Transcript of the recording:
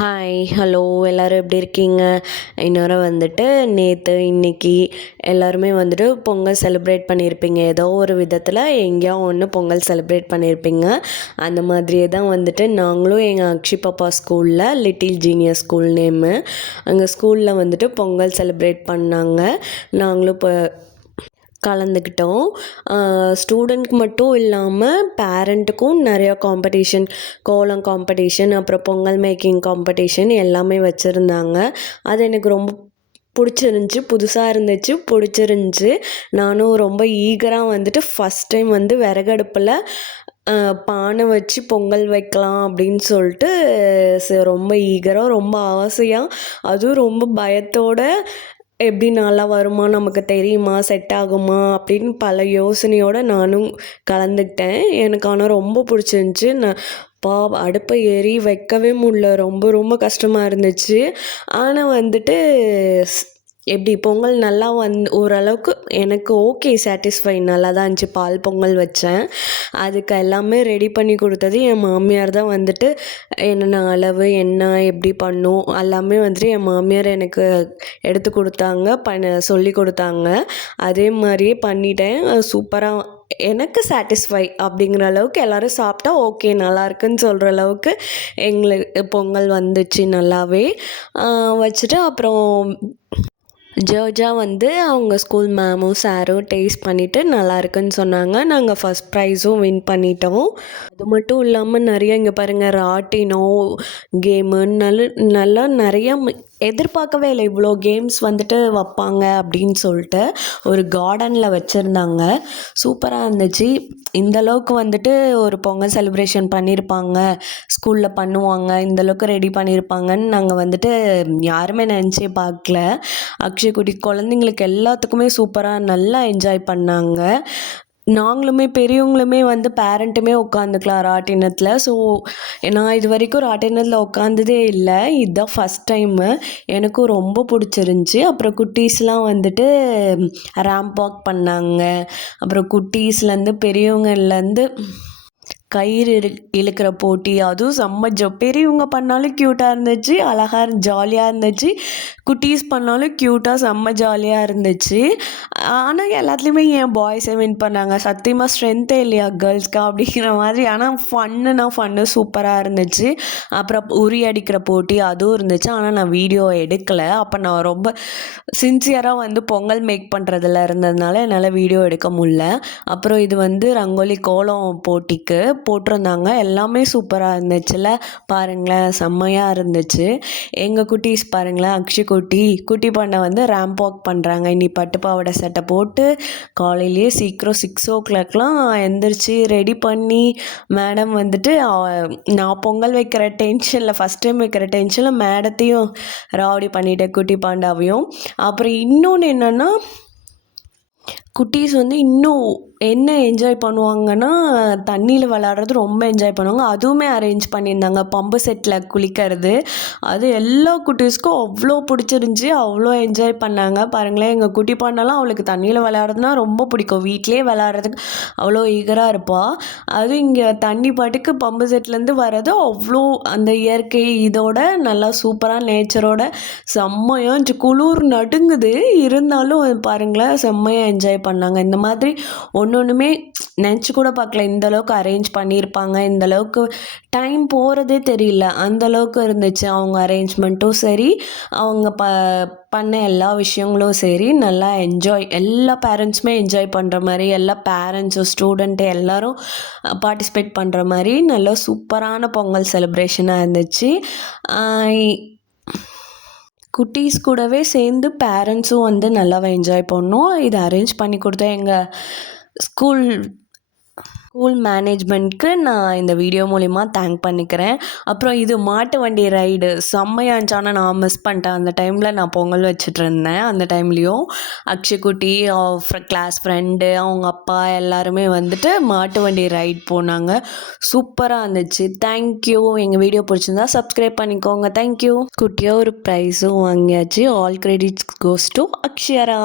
Hi hello எல்லோரும் எப்படி இருக்கீங்க? இன்னொரு வந்துட்டு நேற்று இன்னைக்கு எல்லாருமே வந்துட்டு பொங்கல் செலிப்ரேட் பண்ணியிருப்பீங்க. ஏதோ ஒரு விதத்தில் எங்கேயோ ஒன்று பொங்கல் செலிப்ரேட் பண்ணியிருப்பீங்க. அந்த மாதிரியே தான் வந்துட்டு நாங்களும் எங்கள் அக்ஷி பாப்பா ஸ்கூலில் லிட்டில் ஜீனியஸ் ஸ்கூல் நேமு அங்கே ஸ்கூலில் வந்துட்டு பொங்கல் செலிப்ரேட் பண்ணாங்க. நாங்களும் இப்போ கலந்துக்கிட்டோம். ஸ்டூடெண்ட்க்கு மட்டும் இல்லாமல் பேரண்ட்டுக்கும் நிறையா காம்படிஷன், கோலம் காம்படிஷன், அப்புறம் பொங்கல் மேக்கிங் காம்படிஷன் எல்லாமே வச்சுருந்தாங்க. அது எனக்கு ரொம்ப பிடிச்சிருந்துச்சி, புதுசாக இருந்துச்சு, பிடிச்சிருந்துச்சி. நானும் ரொம்ப ஈகராக வந்துட்டு ஃபஸ்ட் டைம் வந்து விறகடுப்பில் பானை வச்சு பொங்கல் வைக்கலாம் அப்படின்னு சொல்லிட்டு ரொம்ப ஈகராக, ரொம்ப ஆசையாக, அதுவும் ரொம்ப பயத்தோட எப்படி நல்லா வருமா, நமக்கு தெரியுமா, செட் ஆகுமா அப்படின்னு பல யோசனையோடு நானும் கலந்துக்கிட்டேன். எனக்கு ஆனால் ரொம்ப பிடிச்சிருந்துச்சி. அடுப்பை ஏறி வைக்கவே முடியல, ரொம்ப ரொம்ப கஷ்டமாக இருந்துச்சு. ஆனால் வந்துட்டு எப்படி பொங்கல் நல்லா ஓரளவுக்கு எனக்கு ஓகே, சாட்டிஸ்ஃபை, நல்லா தான் இருந்துச்சு. பால் பொங்கல் வச்சேன். அதுக்கு எல்லாமே ரெடி பண்ணி கொடுத்தது என் மாமியார் தான். வந்துட்டு என்னென்ன அளவு, என்ன எப்படி பண்ணும் எல்லாமே வந்துட்டு என் மாமியார் எனக்கு எடுத்து கொடுத்தாங்க, சொல்லி கொடுத்தாங்க. அதே மாதிரியே பண்ணிட்டேன். சூப்பராக, எனக்கு சாட்டிஸ்ஃபை அப்படிங்கிற அளவுக்கு எல்லோரும் சாப்பிட்டா ஓகே நல்லா இருக்குன்னு சொல்கிற அளவுக்கு எங்களுக்கு பொங்கல் வந்துச்சு. நல்லாவே வச்சுட்டு அப்புறம் ஜர்ஜாக வந்து அவங்க ஸ்கூல் மேமும் சாரும் டேஸ்ட் பண்ணிவிட்டு நல்லா இருக்குன்னு சொன்னாங்க. நாங்கள் ஃபஸ்ட் ப்ரைஸும் வின் பண்ணிட்டோம். அது மட்டும் இல்லாமல் நிறைய இங்கே பாருங்கள், ராட்டினம் கேமு நல்லா நிறையா எதிர்பார்க்கவே இல்லை இவ்வளோ கேம்ஸ் வந்துட்டு வைப்பாங்க அப்படின்னு சொல்லிட்டு. ஒரு கார்டனில் வச்சுருந்தாங்க, சூப்பராக இருந்துச்சு. இந்தளவுக்கு வந்துட்டு ஒரு பொங்கல் செலிப்ரேஷன் பண்ணியிருப்பாங்க, ஸ்கூலில் பண்ணுவாங்க, இந்தளவுக்கு ரெடி பண்ணியிருப்பாங்கன்னு நாங்கள் வந்துட்டு யாருமே நினச்சே பார்க்கல. அக்ஷய்குட்டி குழந்தைங்களுக்கு எல்லாத்துக்குமே சூப்பராக நல்லா என்ஜாய் பண்ணாங்க. நாங்களுமே பெரியவங்களுமே வந்து பேரண்ட்டுமே உட்காந்துக்கலாம் ராட்டினத்தில். ஸோ நான் இது வரைக்கும் ராட்டினத்தில் உட்காந்ததே இல்லை, இதுதான் ஃபஸ்ட் டைமு. எனக்கும் ரொம்ப பிடிச்சிருந்துச்சி. அப்புறம் குட்டீஸ்லாம் வந்துட்டு ரேம்ப் வாக் பண்ணாங்க. அப்புறம் குட்டீஸ்லேருந்து பெரியவங்கலேருந்து கயிறு இழுக்கிற போட்டி, அதுவும் செம்ம பெரியவங்க பண்ணாலும் க்யூட்டாக இருந்துச்சு, அழகாக ஜாலியாக இருந்துச்சு. குட்டீஸ் பண்ணாலும் க்யூட்டாக செம்ம ஜாலியாக இருந்துச்சு. ஆனால் எல்லாத்துலேயுமே ஏன் பாய்ஸை வின் பண்ணாங்க, சத்தியமாக ஸ்ட்ரென்த்தே இல்லையா கேர்ள்ஸ்க்கு அப்படிங்கிற மாதிரி. ஆனால் ஃபன்னு சூப்பராக இருந்துச்சு. அப்புறம் உரி அடிக்கிற போட்டி அதுவும் இருந்துச்சு. ஆனால் நான் வீடியோ எடுக்கலை. அப்போ நான் ரொம்ப சின்சியராக வந்து பொங்கல் மேக் பண்ணுறதுல இருந்ததுனால என்னால் வீடியோ எடுக்க முடியல. அப்புறம் இது வந்து ரங்கோலி கோலம் போட்டிக்கு போட்டிருந்தாங்க. எல்லாமே சூப்பராக இருந்துச்சுல, பாருங்களேன், செம்மையாக இருந்துச்சு. எங்கள் குட்டீஸ் பாருங்களேன், குட்டி பண்ணை வந்து ரேம்ப் வாக் பண்ணுறாங்க. இனி பட்டுப்பாவோட சட்டை போட்டு காலையிலேயே சீக்கிரம் 6 o'clock எந்திரிச்சு ரெடி பண்ணி, மேடம் வந்துட்டு நான் பொங்கல் வைக்கிற டென்ஷனில், ஃபஸ்ட் டைம் வைக்கிற டென்ஷனில் மேடத்தையும் ராவடி பண்ணிட்டேன், குட்டி பாண்டாவையும். அப்புறம் இன்னொன்று என்னென்னா, குட்டீஸ் வந்து இன்னும் என்ன என்ஜாய் பண்ணுவாங்கன்னா, தண்ணியில் விளாட்றது ரொம்ப என்ஜாய் பண்ணுவாங்க. அதுவுமே அரேஞ்ச் பண்ணியிருந்தாங்க, பம்பு செட்டில் குளிக்கிறது. அது எல்லா குட்டீஸ்க்கும் அவ்வளோ பிடிச்சிருந்துச்சி, அவ்வளோ என்ஜாய் பண்ணாங்க. பாருங்களேன், எங்கள் குட்டி பாண்டெல்லாம் அவளுக்கு தண்ணியில் விளையாடுறதுனா ரொம்ப பிடிக்கும். வீட்டிலே விளாட்றதுக்கு அவ்வளோ ஈகராக இருப்பாள். அதுவும் இங்கே தண்ணி பாட்டுக்கு பம்பு செட்லேருந்து வர்றது அவ்வளோ அந்த இயற்கை இதோட நல்லா சூப்பராக நேச்சரோட செம்மையாக இருந்துச்சு. குளிர் நடுங்குது, இருந்தாலும் பாருங்களேன் செம்மையாக என்ஜாய் பண்ணாங்க. இந்த மாதிரி ஒன்றுமே நினச்சி கூட பார்க்கல, இந்தளவுக்கு அரேஞ்ச் பண்ணியிருப்பாங்க, இந்தளவுக்கு டைம் போகிறதே தெரியல, அந்தளவுக்கு இருந்துச்சு. அவங்க அரேஞ்ச்மெண்ட்டும் சரி, அவங்க பண்ண எல்லா விஷயங்களும் சரி, நல்லா என்ஜாய், எல்லா பேரண்ட்ஸுமே என்ஜாய் பண்ணுற மாதிரி, எல்லா பேரண்ட்ஸும் ஸ்டூடெண்ட்டு எல்லோரும் பார்ட்டிசிபேட் பண்ணுற மாதிரி நல்லா சூப்பரான பொங்கல் செலிப்ரேஷனாக இருந்துச்சு. குட்டீஸ் கூடவே சேர்ந்து பேரண்ட்ஸும் வந்து நல்லாவே என்ஜாய் பண்ணோம். இதை அரேஞ்ச் பண்ணி கொடுத்த எங்கள் ஸ்கூல் மேனேஜ்மெண்ட்க்கு நான் இந்த வீடியோ மூலிமா தேங்க் பண்ணிக்கிறேன். அப்புறம் இது மாட்டு வண்டி ரைடு செம்மையாக இருந்துச்சு. ஆனால் நான் மிஸ் பண்ணிட்டேன். அந்த டைமில் நான் பொங்கல் வச்சுட்டு இருந்தேன். அந்த டைம்லேயும் அக்ஷய்குட்டி, கிளாஸ் ஃப்ரெண்டு, அவங்க அப்பா எல்லாருமே வந்துட்டு மாட்டு வண்டி ரைட் போனாங்க. சூப்பராக இருந்துச்சு. தேங்க்யூ. எங்கள் வீடியோ பிடிச்சிருந்தா சப்ஸ்கிரைப் பண்ணிக்கோங்க. தேங்க்யூ. குட்டியாக ஒரு ப்ரைஸும் வாங்கியாச்சு. All credits goes to Akshara.